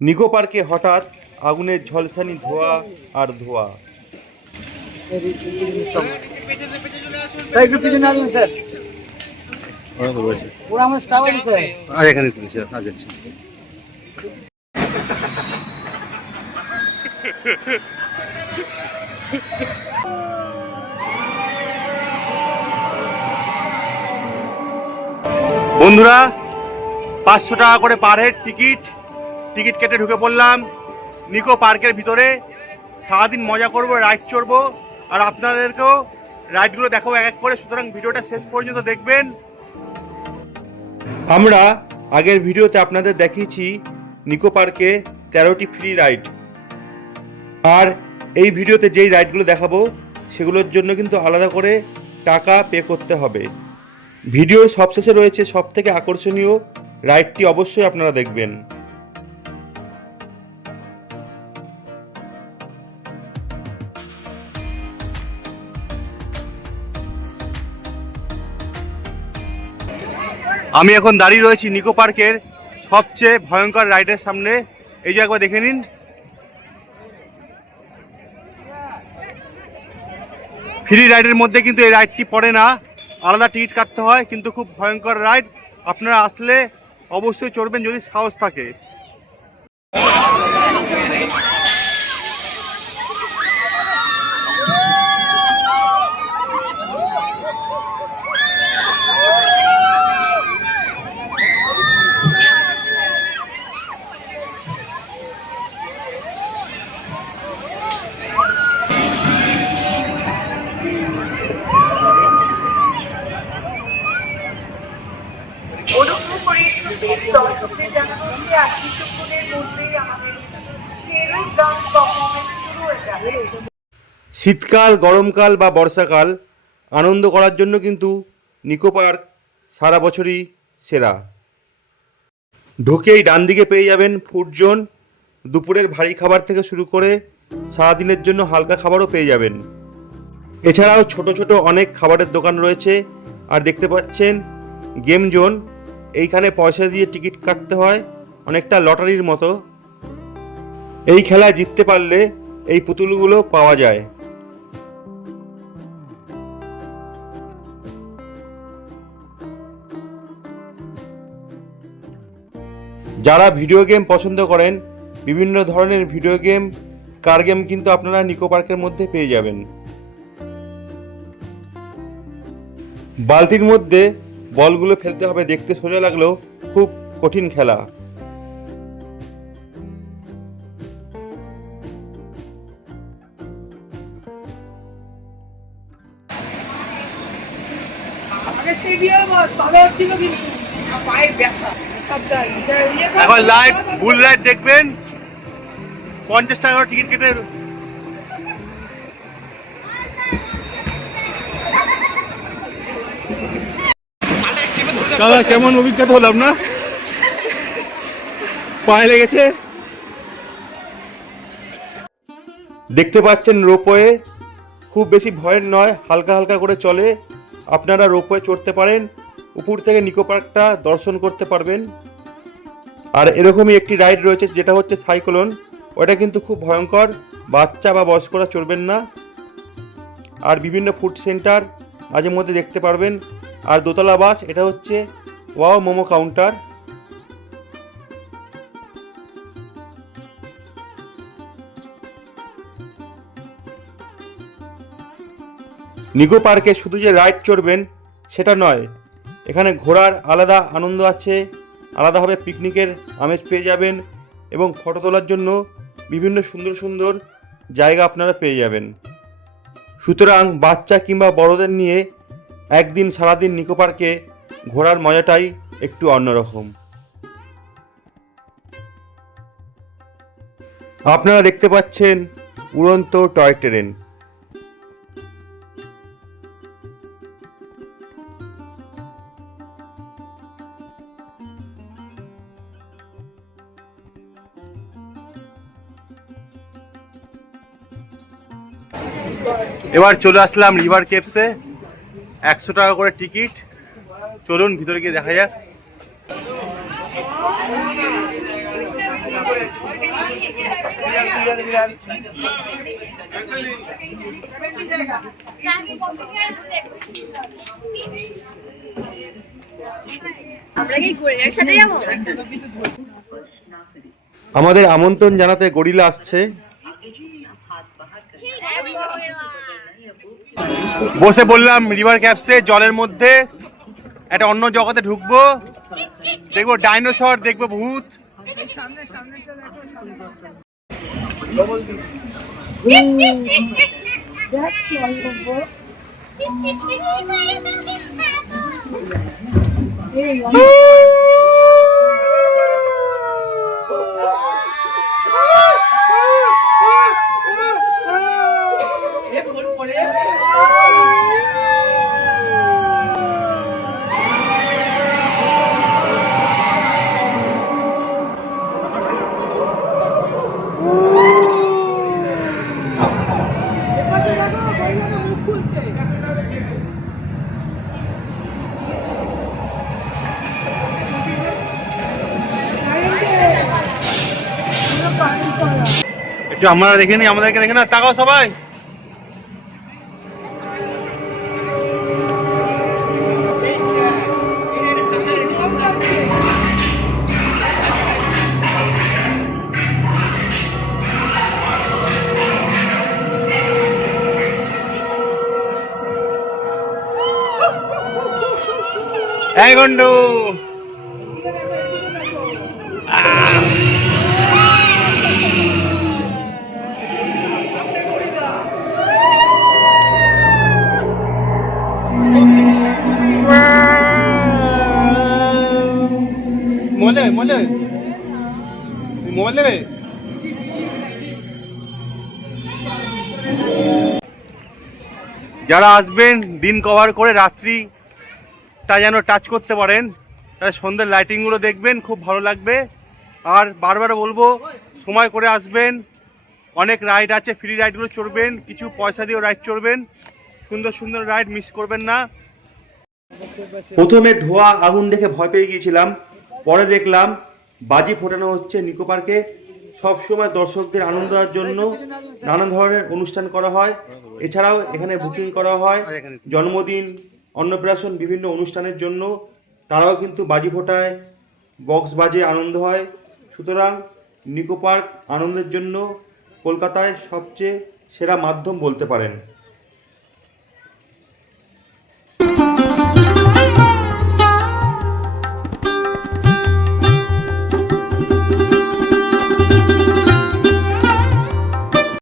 নিকো পার্কে হঠাৎ আগুনের ঝলসানি ধোঁয়া আর ধোঁয়া। স্যার একটু পিছনে আসবেন স্যার। ওরা আমার স্টাফ আছে স্যার। আর এখানে তুলছি আচ্ছা। বন্ধুরা, 500 টাকা করে পার হেড টিকিট কেটে ঢুকে পড়লাম নিকো পার্কের ভিতরে। সারাদিন মজা করব, রাইড চড়বো, আর আপনাদেরকেও রাইডগুলো দেখাবো এক এক করে। সুতরাং ভিডিওটা শেষ পর্যন্ত দেখবেন। আমরা আগের ভিডিওতে আপনাদের দেখিয়েছি নিকো পার্কে 13টি ফ্রি রাইড, আর এই ভিডিওতে যেই রাইডগুলো দেখাবো সেগুলোর জন্য কিন্তু আলাদা করে টাকা পে করতে হবে। ভিডিওর সবশেষে রয়েছে সবথেকে আকর্ষণীয় রাইডটি, অবশ্যই আপনারা দেখবেন। আমি এখন দাঁড়িয়ে রয়েছি নিকো পার্কের সবচেয়ে ভয়ঙ্কর রাইডের সামনে। এই যে একবার দেখে নিন। ফ্রি রাইডের মধ্যে কিন্তু এই রাইডটি পড়ে না, আলাদা টিকিট কাটতে হয়, কিন্তু খুব ভয়ঙ্কর রাইড। আপনারা আসলে অবশ্যই চড়বেন যদি সাহস থাকে। দর্শকদের জানানো হচ্ছে আর কিছুক্ষণের মধ্যেই আমাদের ফেরত ডান্স পারফরমেন্স শুরু হয়ে যাবে। শীতকাল, গরমকাল বা বর্ষাকাল আনন্দ করার জন্য কিন্তু নিকো পার্ক সারা বছরই সেরা। ঢুকেই ডান দিকে পেয়ে যাবেন ফুড জোন। দুপুরের ভারী খাবার থেকে শুরু করে সারাদিনের জন্য হালকা খাবারও পেয়ে যাবেন। এছাড়াও ছোট ছোট অনেক খাবারের দোকান রয়েছে। আর দেখতে পাচ্ছেন গেম জোন, এইখানে পয়সা দিয়ে টিকিট কাটতে হয়, অনেকটা লটারির মতো। এই খেলায় জিততে পারলে এই পুতুলগুলো পাওয়া যায়। যারা ভিডিও গেম পছন্দ করেন, বিভিন্ন ধরনের ভিডিও গেম, কার গেম কিন্তু আপনারা নিকো পার্কের মধ্যে পেয়ে যাবেন। বালতির মধ্যে বলগুলো ফেলতে হবে, দেখতে সোজা লাগলেও খুব কঠিন খেলা। এখন লাইভ বুল রাইড দেখবেন, 50 টাকা টিকিট কেটে। দাদা, কেমন অভিজ্ঞতা হলো আপনার? পায়ে লেগেছে? দেখতে পাচ্ছেন রোপওয়ে খুব বেশি ভয়ের নয়, হালকা হালকা করে চলে। আপনারা রোপওয়ে চড়তে পারেন, উপর থেকে নিকো পার্কটা দর্শন করতে পারবেন। আর এরকমই একটি রাইড রয়েছে যেটা হচ্ছে সাইক্লোন, ওটা কিন্তু খুব ভয়ঙ্কর, বাচ্চা বা বয়স্করা চড়বেন না। আর বিভিন্ন ফুড সেন্টার মাঝে মধ্যে দেখতে পারবেন। আর দোতলা বাস, এটা হচ্ছে ওয়াও মোমো কাউন্টার। নিকো পার্কে শুধু যে রাইড চড়বেন সেটা নয়, এখানে ঘোরার আলাদা আনন্দ আছে, আলাদাভাবে পিকনিকের আমেজ পেয়ে যাবেন, এবং ফটো তোলার জন্য বিভিন্ন সুন্দর সুন্দর জায়গা আপনারা পেয়ে যাবেন। সুতরাং বাচ্চা কিংবা বড়দের নিয়ে একদিন সারাদিন নিকো পার্কে ঘোরার মজাটাই একটু অন্যরকম। আপনারা দেখতে পাচ্ছেন উড়ন্ত টয় ট্রেন। এবার চলে আসলাম রিভার কেভসে। 100 টাকা করে টিকিট। চলুন ভিতরে গিয়ে দেখা যাক। আমরা কি গরিলার সাথে যাবো? আমাদের আমন্ত্রণ জানাতে গরিলা আসছে। বসে বললাম রিভার ক্যাপসে জলের মধ্যে একটা অন্য জগতে ঢুকবো, দেখবো ডাইনোসর, দেখবো ভূত। একটু আমরা দেখে নি, আমাদেরকে দেখে না, তাকাও সবাই। এই গন্ডু মোবাইল দেবে। যারা আসবেন দিন কভার করে রাত্রিটা যেন টাচ করতে পারেন, তাহলে সন্ধ্যের লাইটিংগুলো দেখবেন, খুব ভালো লাগবে। আর বারবার বলবো সময় করে আসবেন, অনেক রাইড আছে, ফ্রি রাইডগুলো চড়বেন, কিছু পয়সা দিয়েও রাইড চড়বেন, সুন্দর সুন্দর রাইড মিস করবেন না। প্রথমে ধোঁয়া আগুন দেখে ভয় পেয়ে গিয়েছিলাম, পরে দেখলাম বাজি ফোটানো হচ্ছে নিকো পার্কে। সবসময় দর্শকদের আনন্দ দেওয়ার জন্য নানা ধরনের অনুষ্ঠান করা হয়। এছাড়াও এখানে বুকিং করা হয় জন্মদিন, অন্নপ্রাশন, বিভিন্ন অনুষ্ঠানের জন্য। তারাও কিন্তু বাজি ফোটায়, বক্স বাজে, আনন্দ হয়। সুতরাং নিকো পার্ক আনন্দের জন্য কলকাতায় সবচেয়ে সেরা মাধ্যম বলতে পারেন।